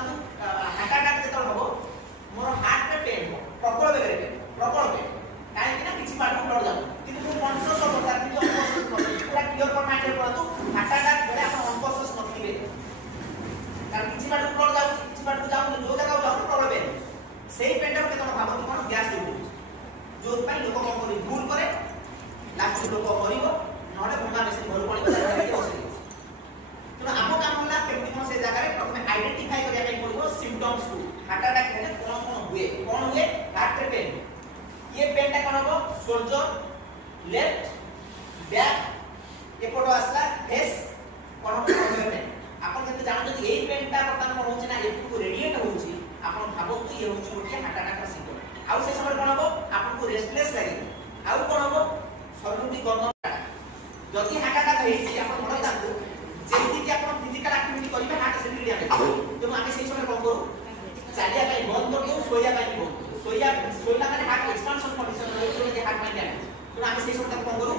ବର୍ତ୍ତମାନ heart attack ଯେତେବେଳେ ହବ ମୋର ହାର୍ଟ ରେ ପେନ୍ ହବ ପ୍ରବଳ ବେଗରେ ପେନ୍ ପ୍ରବଳ ପେନ୍ କାହିଁକି ନା କିଛି ବାଟକୁ ବ୍ଲଡ ଯାଉ କିନ୍ତୁ ମୁଁ କନସିୟସ୍ ଅବସ୍ଥା କିନ୍ତୁ ଅନକନସିୟସ୍ ନଥିବି ପୁରା କ୍ଲିୟର କଟ୍ ମାଇଣ୍ଡରେ ପଡନ୍ତୁ ହାର୍ଟ ଆଟାକ୍ ବେଳେ ଆପଣ ଅନକନସିୟସ୍ ନଥିବେ କାରଣ କିଛି ବାଟକୁ ବ୍ଲଡ ଯାଉଛି କିଛି ବାଟକୁ ଯାଉନି ଯୋଉ ଜାଗାକୁ ଯାଉନି ପ୍ରବଳ ପେନ୍ ସେଇ ପେନ୍ଟା କେତେବେଳେ ଭାବନ୍ତୁ କଣ ଗ୍ୟାସ୍ ଯୋଗୁଁ ଯୋଉଥିପାଇଁ ଲୋକ କଣ କରି ଭୁଲ કરે ଲାଷ୍ଟକୁ ଲୋକ ମରିବ ନହେଲେ ଭଙ୍ଗା ମେସିନ୍ ଘରୁ ପଡ଼ିବ ତେଣୁ ଆମ କାମ ହେଲା କେମିତି କଣ ସେ ଜାଗାରେ ପ୍ରଥମେ ଆଇଡେଣ୍ଟିଫାଇ କରିବା ପାଇଁ ପଡ଼ିବ ସିମ୍ପଟମ୍ସ କୁ ହାର୍ଟ ଆଟାକ୍ ହେଲେ କଣ ହୁଏ ହାର୍ଟ ରେ ପେନ୍ ये पेन टा कौन हो शोल्डर लेफ्ट बैक एपट आसला फेस कौन हो पेन आपन जति जानत जे एई पेन टा बर्तमान कौन होची ना एपट रेडिएट होची आपन भाबत ये होची गोटे हार्ट अटैक सिम्पटम आउ से समय कौन हो आपन को रेस्टलेस लागे आउ कौन हो शरीर गरम जति हार्ट अटैक हेची आपन मन जानतु जेति कि आपन फिजिकल एक्टिविटी करिबे हार्ट सेंट्रल डैमेज तेनु आमे सेई समय कौन करू चालिया पाई बंद कर दियो सोया माने हार्ट एक्सपांशन कंडीशन रे जे हार्ट माइंड डैमेज तो आमे सेई समय कौन करू